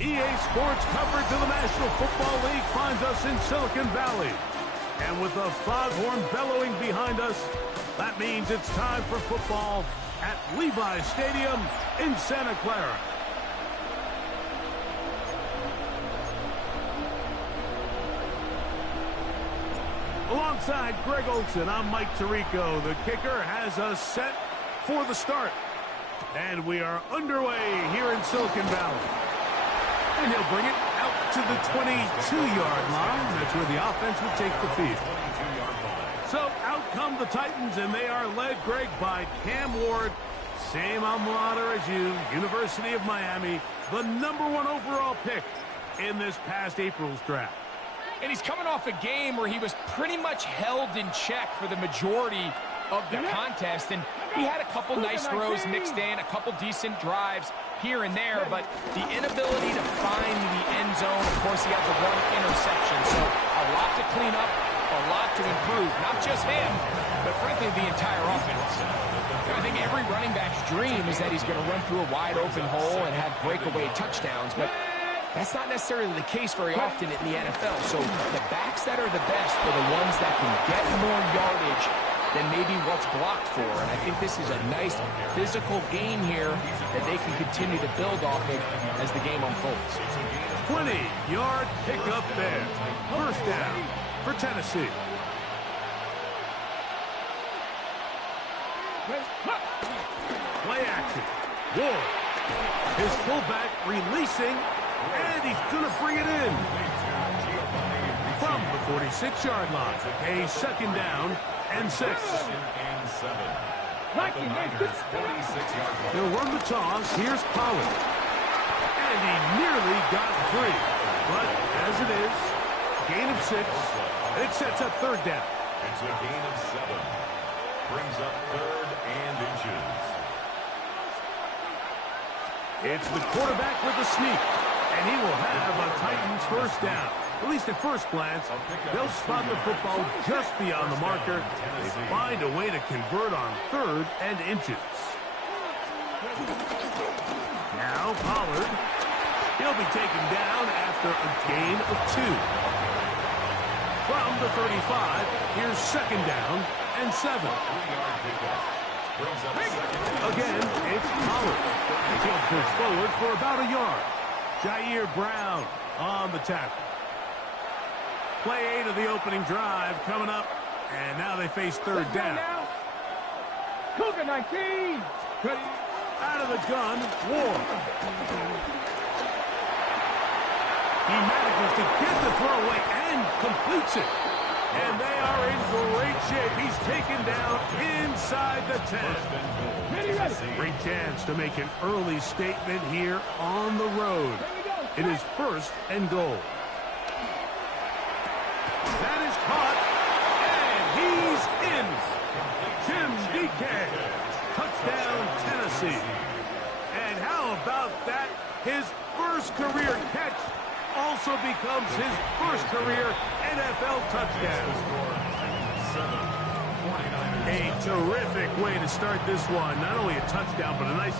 EA Sports coverage of the National Football League finds us in Silicon Valley. And with the foghorn bellowing behind us, that means it's time for football at Levi's Stadium in Santa Clara. Alongside Greg Olson, I'm Mike Tirico. The kicker has us set for the start. And we are underway here in Silicon Valley. And he'll bring it out to the 22-yard line. That's where the offense will take the field. So out come the Titans, and they are led, Greg, by Cam Ward. Same alma mater as you, University of Miami. The #1 overall pick in this past April's draft. And he's coming off a game where he was pretty much held in check for the majority of the contest. And he had a couple nice throws mixed in, a couple decent drives here and there. But the inability to find the end zone, of course, he had the one interception. So a lot to clean up, a lot to improve. Not just him, but frankly, the entire offense. I think every running back's dream is that he's going to run through a wide open hole and have breakaway touchdowns. But that's not necessarily the case very often in the NFL. So the backs that are the best are the ones that can get more yardage than maybe what's blocked for. And I think this is a nice physical game here that they can continue to build off of as the game unfolds. 20-yard pickup there. First down for Tennessee. Play action. Ward. His fullback releasing, and he's going to bring it in. From the 46-yard line, a second down and 6. He'll run the toss. Here's Pollard. And he nearly got free. But as it is, gain of 6. It sets up third down. It's a gain of 7. Brings up 3rd and inches. It's the quarterback with the sneak. And he will have a Titans first down. At least at first glance, they'll spot the football just beyond the marker. They find a way to convert on 3rd and inches. Now Pollard. He'll be taken down after a gain of 2. From the 35, here's second down and 7. Again, it's Pollard. He'll push forward for about a yard. Jair Brown on the tackle. Play 8 of the opening drive coming up, and now they face third down. Cougar 19. Out of the gun, Ward. He manages to get the throwaway and completes it. And they are in great shape. He's taken down inside the 10. Great chance to make an early statement here on the road. It is 1st and goal. That is caught, and he's in. Tim DK, touchdown Tennessee. And how about that? His first career catch also becomes his first career NFL touchdown. A terrific way to start this one. Not only a touchdown, but a nice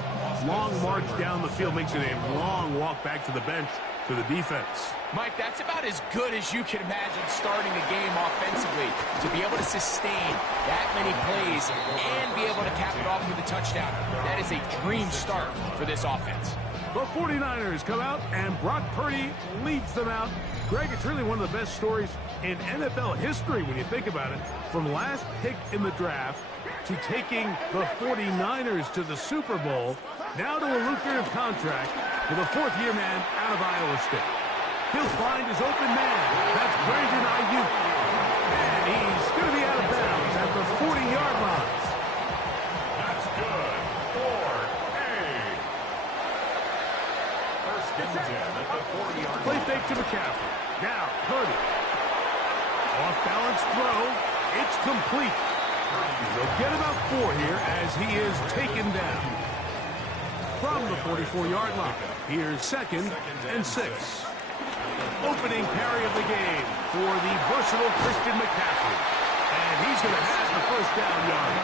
long march down the field. Makes it a long walk back to the bench for the defense. Mike, that's about as good as you can imagine starting a game offensively. To be able to sustain that many plays and be able to cap it off with a touchdown. That is a dream start for this offense. The 49ers come out, and Brock Purdy leads them out. Greg, it's really one of the best stories in NFL history when you think about it. From last pick in the draft to taking the 49ers to the Super Bowl, now to a lucrative contract with a 4th-year man out of Iowa State. He'll find his open man. That's Brandon Ayuk. And he's going to be out of bounds at the 40-yard line. That's good. First and 10 at the 40-yard line. Play fake to McCaffrey. Now, Purdy. Off-balance throw. It's complete. He'll get about 4 here as he is taken down. From the 44-yard line, here's 2nd and 6. Opening carry of the game for the versatile Christian McCaffrey. And he's going to have the first down yard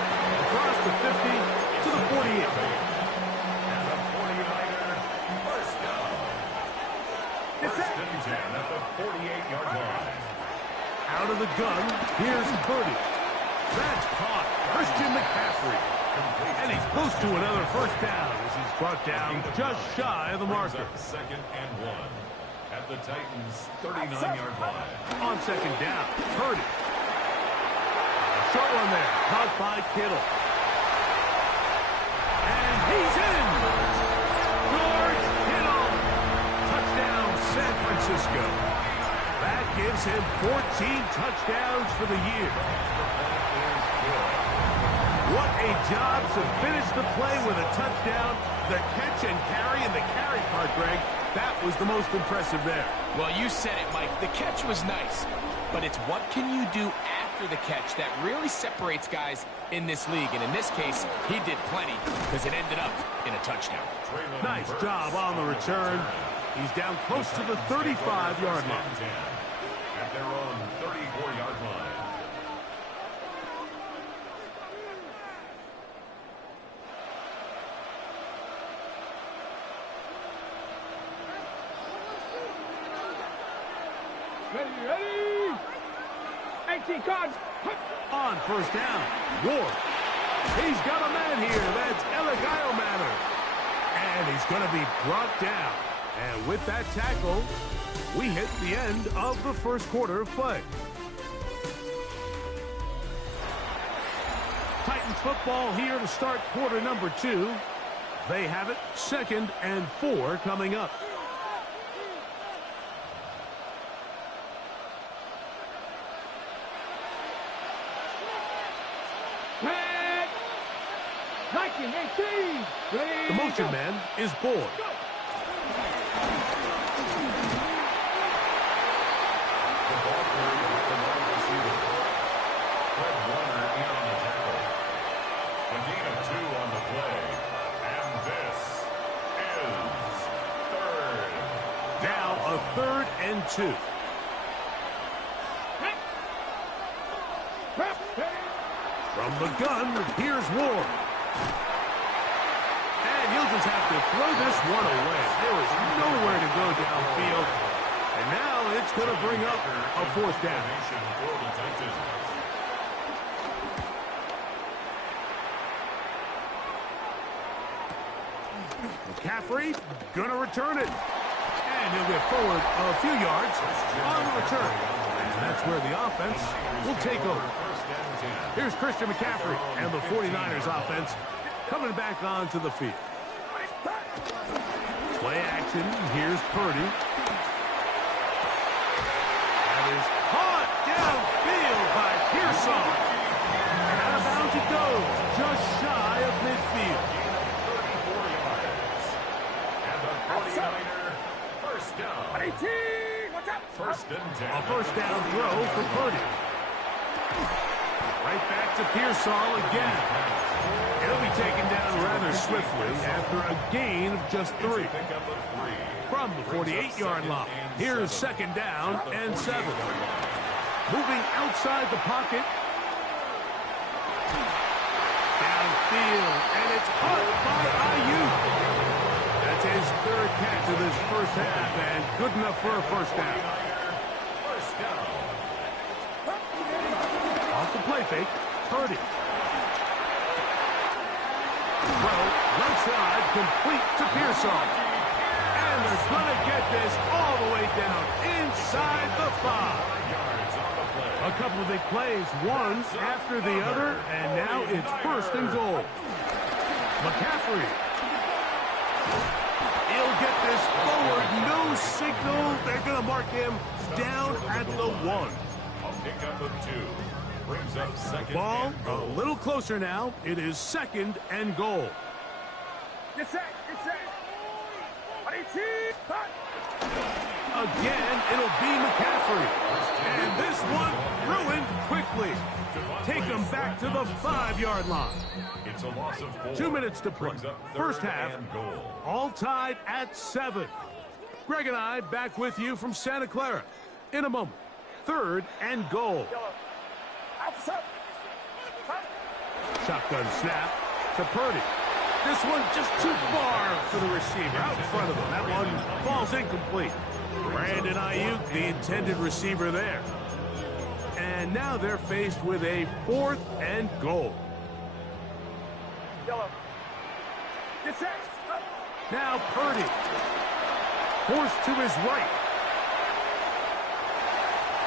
across the 50 to the 48. And the 49er first down. at the 48-yard line. Out of the gun, here's Purdy. That's caught. Christian McCaffrey. And he's close to another first down as he's brought down just shy of the marker. Second and 1 at the Titans' 39-yard line. On second down, Purdy. Short one there, caught by Kittle. And he's in. George Kittle. Touchdown, San Francisco. That gives him 14 touchdowns for the year. What a job to finish the play with a touchdown. The catch and carry, and the carry part, Greg, that was the most impressive there. Well, you said it, Mike. The catch was nice, but it's what can you do after the catch that really separates guys in this league. And in this case, he did plenty because it ended up in a touchdown. Nice job on the return. He's down close to the 35-yard line. At their own 34-yard line. Ready. 18 cards. On first down, Ward. He's got a man here. That's Eligio Manor. And he's going to be brought down. And with that tackle, we hit the end of the first quarter of play. Titans football here to start quarter number 2. They have it 2nd and 4 coming up. Red. 1918. The motion man is Boyd. Third and 2. From the gun, here's Ward. And he'll just have to throw this one away. There is nowhere to go downfield. And now it's going to bring up a fourth down. McCaffrey going to return it. And he'll get forward a few yards on the return. And that's where the offense will take over. Here's Christian McCaffrey and the 49ers offense coming back onto the field. Play action. Here's Purdy. That is caught downfield by Pearson. And out of bounds it goes, just shy of midfield. First and 10. A first down throw for Purdy. Right back to Pearsall again. He'll be taken down rather swiftly after a gain of just 3. From the 48-yard line, here's second down and 7. Moving outside the pocket. Downfield, and it's caught by Ayuk. That's his third catch of this first half, and good enough for a first down. Off the play fake, Purdy. Throw, left side, complete to Pearsall. And they're going to get this all the way down inside the 5. A couple of big plays, one after the other, and now it's first and goal. McCaffrey. He'll get this forward, no signal. They're going to mark him down at the 1. A pickup of 2. Brings up second. Ball a little closer now. It is second and goal. Get set. Get set. Again, it'll be McCaffrey. And this one ruined quickly. Take him back to the 5-yard line. It's a loss of 4. 2 minutes to play. First half, all tied at 7. Greg and I back with you from Santa Clara. In a moment, third and goal. Shotgun snap to Purdy. This one just too far for the receiver out in front of him. That one falls incomplete. Brandon Ayuk, the intended receiver there. And now they're faced with a 4th and goal. Yellow. Get set. Now Purdy. Forced to his right.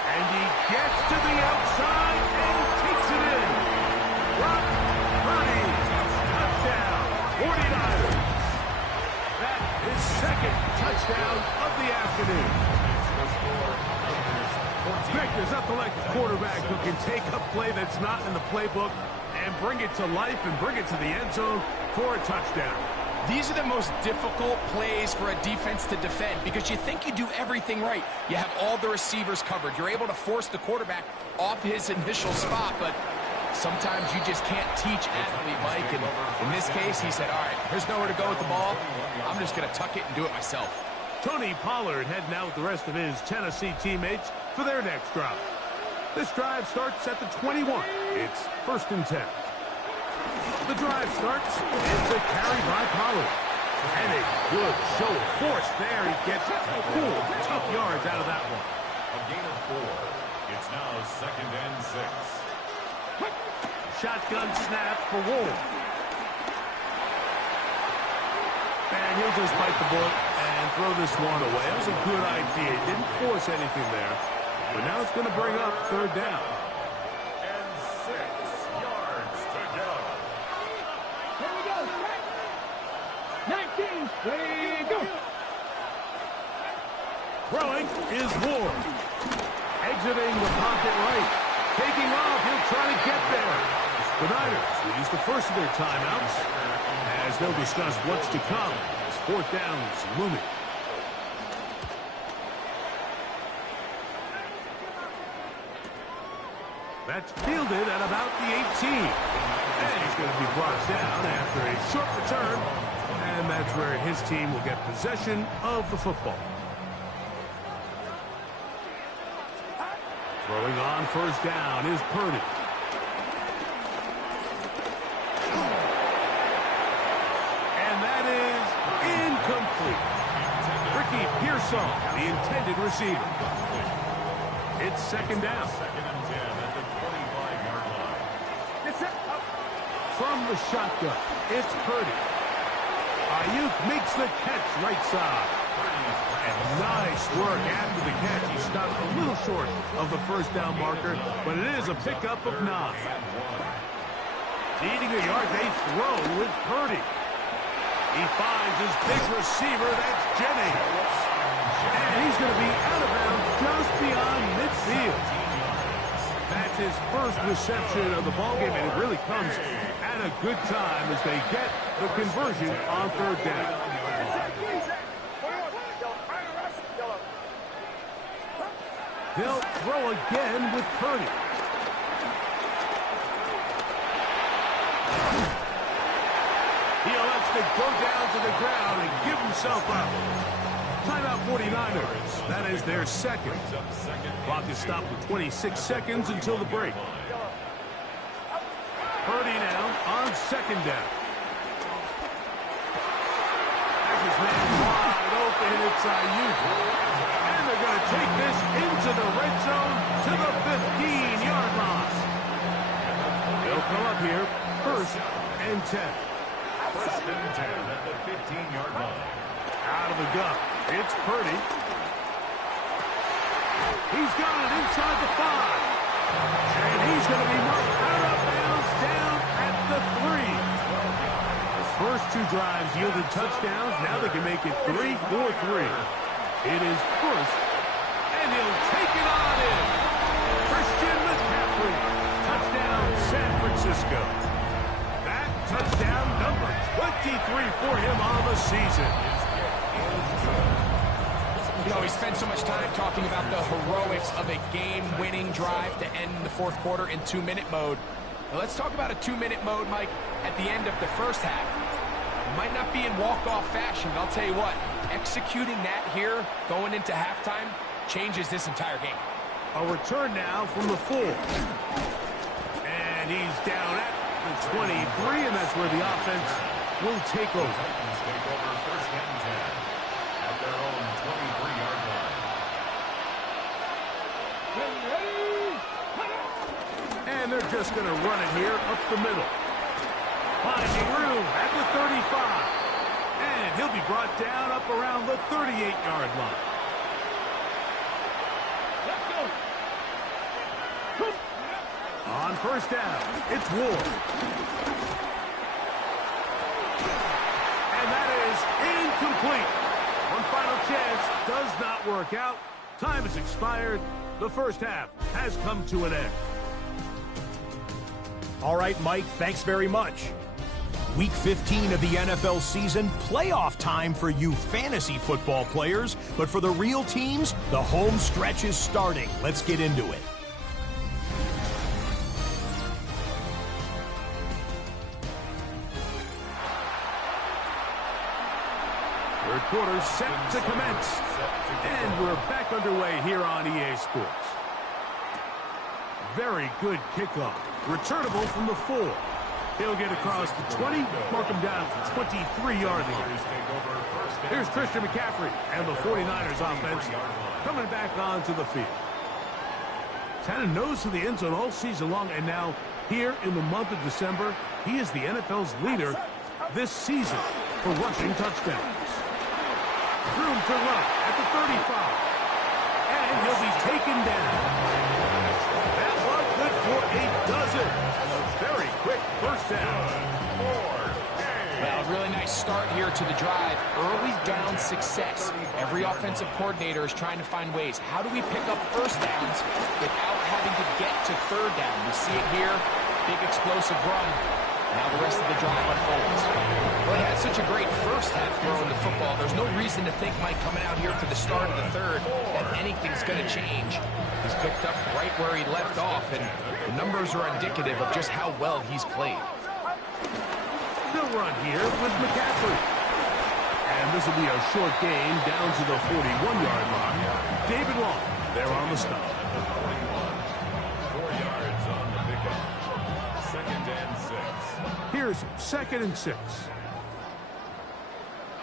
And he gets to the outside and takes it in. Brock Purdy. Touchdown. 49ers. That is second touchdown of the afternoon. Vic, there's nothing like a quarterback who can take a play that's not in the playbook and bring it to life and bring it to the end zone for a touchdown. These are the most difficult plays for a defense to defend because you think you do everything right. You have all the receivers covered. You're able to force the quarterback off his initial spot, but sometimes you just can't teach athlete, Mike. And in this case, he said, all right, there's nowhere to go with the ball. I'm just going to tuck it and do it myself. Tony Pollard heading out with the rest of his Tennessee teammates for their next drive. This drive starts at the 21. It's 1st and 10. The drive starts. It's a carry by Pollard. And a good show of force there. He gets 4 tough yards out of that one. A gain of 4. It's now 2nd and 6. Shotgun snap for Wolf. And he'll just bite the bullet and throw this one away. That was a good idea. He didn't force anything there. But now it's going to bring up 3rd down. And 6 yards to go. Here we go. 19. Ready, go. Throwing is Ward. Exiting the pocket right. Taking off. He'll try to get there. The Niners will use the first of their timeouts as they'll discuss what's to come as 4th down is looming. That's fielded at about the 18. And he's going to be brought down after a short return. And that's where his team will get possession of the football. Throwing on 1st down is Purdy. And that is incomplete. Ricky Pearsall, the intended receiver. It's 2nd down. 2nd and 10 at the 25-yard line. Get set. From the shotgun, it's Purdy. Ayuk makes the catch right side. And nice work after the catch. He stopped a little short of the 1st down marker, but it is a pickup of 9. Needing a yard, they throw with Purdy. He finds his big receiver, that's Jennings. And he's going to be out of bounds just beyond midfield. That's his first reception of the ballgame, and it really comes at a good time as they get the conversion on 3rd down. They'll throw again with Purdy. He elects to go down to the ground and give himself up. Timeout 49ers. That is their 2nd. Clock is stopped with 26 seconds until the break. Purdy now on 2nd down. As his man wide open, it's Ayuk. And they're going to take this into the red zone to the 15-yard line. They'll come up here 1st and 10. 1st and 10 at the 15-yard line. Out of the gun. It's Purdy. He's got it inside the 5. And he's going to be marked out of bounds down at the 3. His first 2 drives yielded touchdowns. Now they can make it 3-4-3. It is 1st, and he'll take it on in. Christian McCaffrey. Touchdown, San Francisco. That touchdown number 23 for him on the season. You know, we spent so much time talking about the heroics of a game-winning drive to end the 4th quarter in 2-minute mode. Now let's talk about a 2-minute mode, Mike, at the end of the 1st half. It might not be in walk-off fashion, but I'll tell you what, executing that here, going into halftime, changes this entire game. A return now from the 4. And he's down at the 23, and that's where the offense will take over. Take over 1st and 10 at their own 23-yard line. they're just going to run it here up the middle. Finding room at the 35. And he'll be brought down up around the 38-yard line. Let's go. On first down, it's Ward. And that is incomplete. One final chance does not work out. Time has expired. The first half has come to an end. All right, Mike, thanks very much. Week 15 of the NFL season, playoff time for you fantasy football players. But for the real teams, the home stretch is starting. Let's get into it. Third quarter set to commence. And we're back underway here on EA Sports. Very good kickoff. Returnable from the 4. He'll get across the 20, mark him down at the 23-yard line. Here's Christian McCaffrey and the 49ers offense coming back onto the field. He's had a nose to the end zone all season long, and now here in the month of December, he is the NFL's leader this season for rushing touchdowns. Room to run at the 35. And he'll be taken down. That was good for a dozen. A very quick first down. Well, a really nice start here to the drive. Early down success. Every offensive coordinator is trying to find ways. How do we pick up first downs without having to get to third down? We see it here. Big explosive run. Now the rest of the drive unfolds. Well, he had such a great first half throwing the football. There's no reason to think, Mike, coming out here to the start of the third, that anything's going to change. He's picked up right where he left off, and the numbers are indicative of just how well he's played. They'll run here with McCaffrey. And this will be a short gain down to the 41-yard line. David Long there on the stop. 4 yards on the pickup. 2nd and 6. Here's 2nd and 6.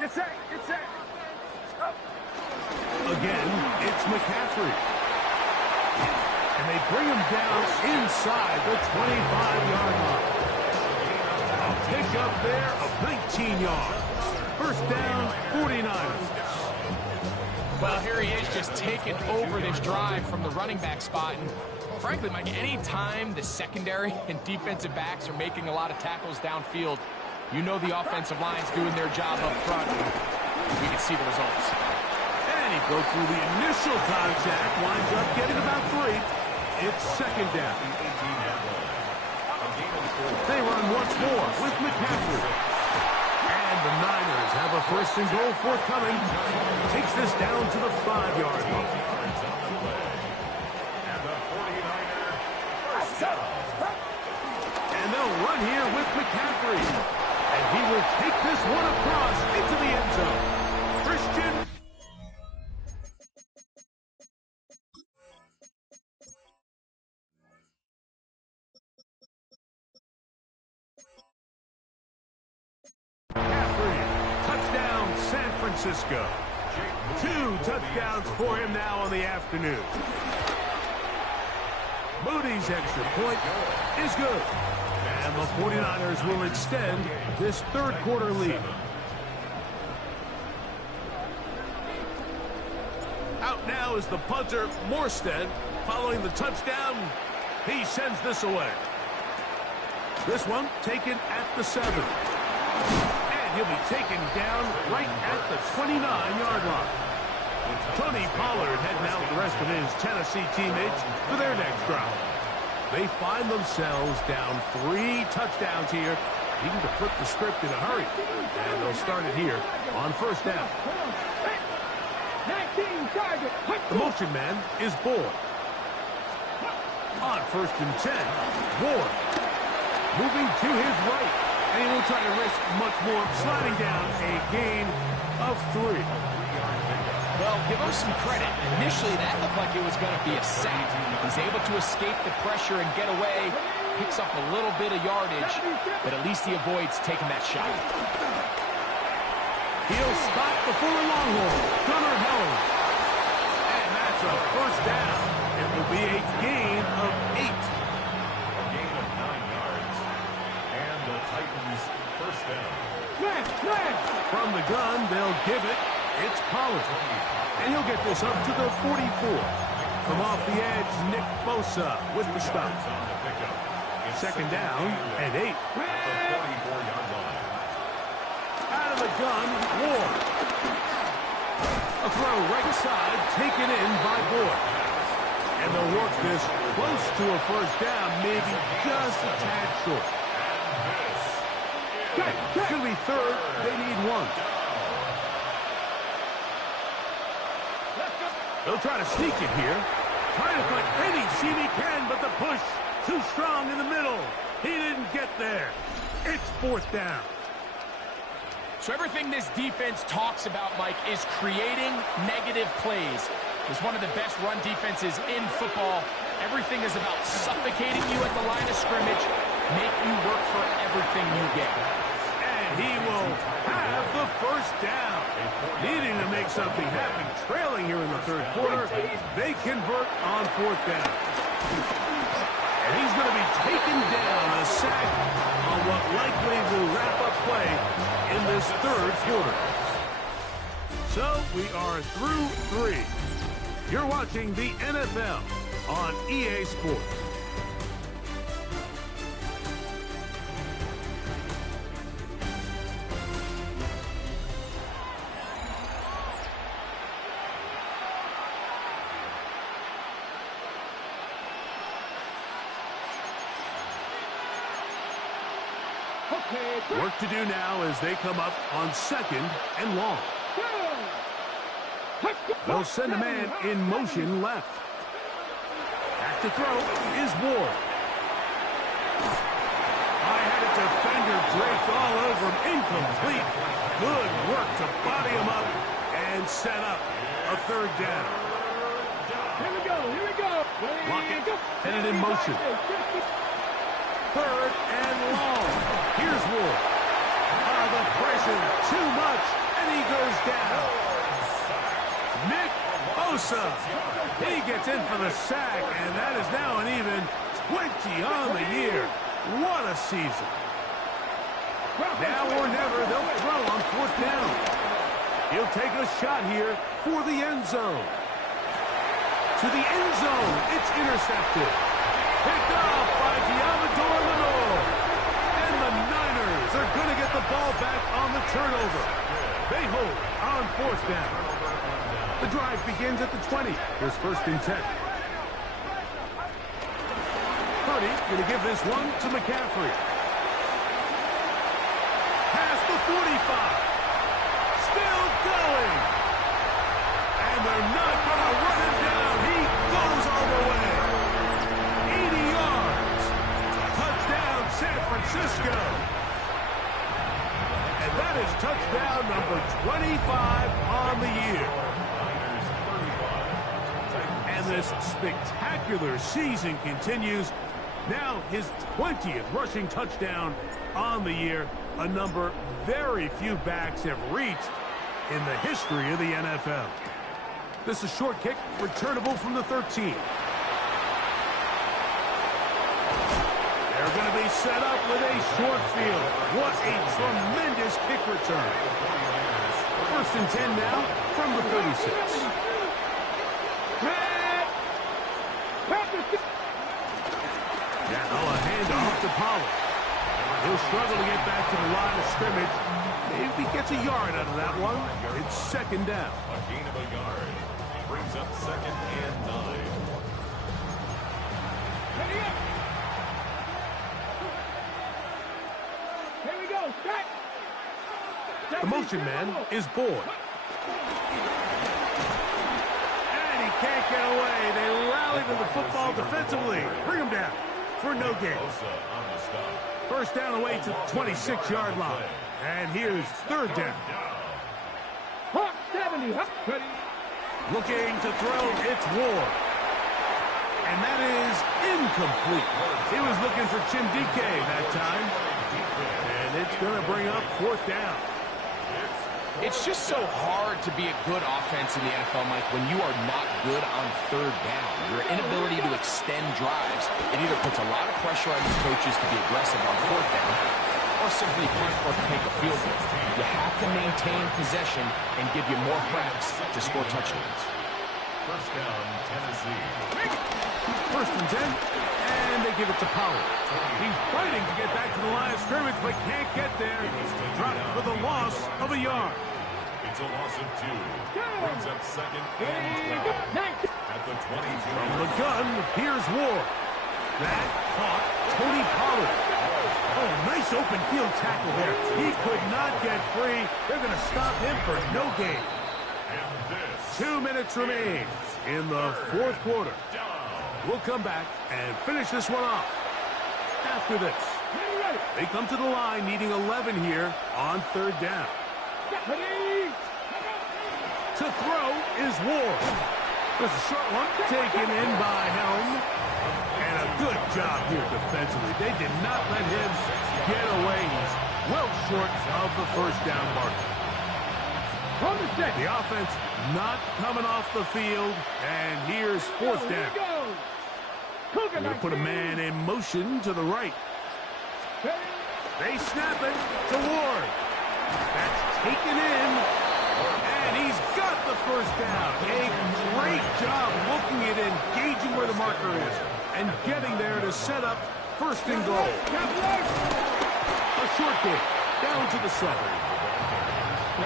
Get set. Get set. Again, it's McCaffrey. And they bring him down inside the 25-yard line. A pick up there of 19 yards. First down, 49ers. Well, here he is just taking over this drive from the running back spot. And frankly, Mike, any time the secondary and defensive backs are making a lot of tackles downfield, you know the offensive line's doing their job up front. We can see the results. And he broke through the initial contact, winds up getting about 3. It's 2nd down. They run once more with McCaffrey. And the Niners have a 1st and goal forthcoming. Takes this down to the 5-yard line. And they'll run here with McCaffrey. And he will take this one across into the end zone. Christian. McCaffrey, touchdown San Francisco. 2 touchdowns for him now on the afternoon. Moody's extra point is good. And the 49ers will extend this third quarter lead. Out now is the punter, Morstead. Following the touchdown, he sends this away. This one taken at the 7. And he'll be taken down right at the 29-yard line. Tony Pollard heading out with the rest of his Tennessee teammates for their next drive. They find themselves down 3 touchdowns here, needing to flip the script in a hurry. And they'll start it here on first down. 19 target. The motion man is Boyd. On 1st and 10, Boyd moving to his right. And he won't try to risk much more, sliding down a gain of 3. Well, give him some credit. Initially, that looked like it was going to be a sack. He's able to escape the pressure and get away. Picks up a little bit of yardage, but at least he avoids taking that shot. He'll stop before the Longhorn, Gunnar Helms. And that's a first down. It will be a gain of 8. Titans first down. From the gun, they'll give it. It's Pollard. And he'll get this up to the 44. From off the edge, Nick Bosa with the stop. On the pickup. It's Second down and 8. at the 44-yard line. Out of the gun, Ward. A throw right side, taken in by Boyd. And they'll work this close to a first down, maybe just a tad short. It's going to be third. They need 1. They'll try to sneak it here. Trying to find any seam he can, but the push too strong in the middle. He didn't get there. It's fourth down. So everything this defense talks about, Mike, is creating negative plays. It's one of the best run defenses in football. Everything is about suffocating you at the line of scrimmage, make you work for everything you get. And he will have the first down. Needing to make something happen, trailing here in the third quarter. They convert on fourth down. And he's going to be taken down, a sack on what likely will wrap up play in this third quarter. So we are through 3. You're watching the NFL on EA Sports. Work to do now as they come up on second and long. They'll send a man in motion left. Back to throw is Ward. I had a defender draped all over him. Incomplete. Good work to body him up and set up a third down. Here we go. Lockett headed in motion. Third and long. Here's Ward. The pressure too much, and he goes down. Nick Bosa. He gets in for the sack, and that is now an even 20 on the year. What a season. Now or never, they'll throw on fourth down. He'll take a shot here for the end zone. To the end zone, it's intercepted. Picked off by Diamador Lenore. And the Niners are going to get the ball back on the turnover. They hold on fourth down. The drive begins at the 20. Here's first and 10. Purdy going to give this one to McCaffrey. Past the 45. Still going. And they're not going to run him down. He goes all the way. 80 yards. Touchdown, San Francisco. And that is touchdown number 25 on the year. And this spectacular season continues. Now his 20th rushing touchdown on the year, a number very few backs have reached in the history of the NFL. This is a short kick, returnable from the 13. They're going to be set up with a short field. What a tremendous kick return. First and 10 now from the 36. Now a handoff to Pollard. He'll struggle to get back to the line of scrimmage. Maybe gets a yard out of that one. It's second down. A gain of a yard. Brings up second and 9. Here we go. The motion man is Boyd. And he can't get away. They rally to the football defensively. Bring him down for no gain. Bosa on the stop. First down away to the 26-yard line. And here's third down. 70. Looking to throw, it's Ward. And that is incomplete. He was looking for Chimdike that time. And it's going to bring up fourth down. It's just so hard to be a good offense in the NFL, Mike, when you are not good on third down. Your inability to extend drives, it either puts a lot of pressure on these coaches to be aggressive on fourth down, or simply punt or take a field goal. You have to maintain possession and give you more cracks to score touchdowns. First down, Tennessee. First and 10, and they give it to Pollard. He's fighting to get back to the line of scrimmage, but can't get there. Dropped for the loss of a yard. It's a loss of 2. Brings up second and 12. At the 23. From the gun, here's Ward. That caught Tony Pollard. Oh, nice open field tackle there. He could not get free. They're going to stop him for no gain. And this 2 minutes remain in the fourth quarter. We'll come back and finish this one off after this. They come to the line needing 11 here on third down. To throw is Ward. There's a short one taken in by Helm. And a good job here defensively. They did not let him get away. He's well short of the first down marker. The offense not coming off the field. And here's fourth down. They're going to put a man in motion to the right. They snap it to Ward. That's taken in. And he's got the first down. A great job looking at engaging where the marker is and getting there to set up first and goal. A short game down to the 7.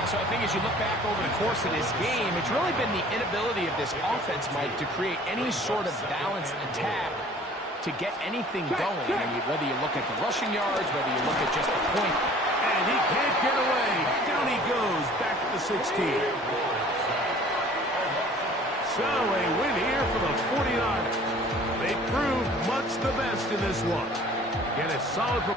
So I think as you look back over the course of this game, it's really been the inability of this offense, Mike, to create any sort of balanced attack to get anything going. I mean, whether you look at the rushing yards, whether you look at just the point. And he can't get away. Down he goes, back to the 16. So a win here for the 49ers. They proved much the best in this one. Get a solid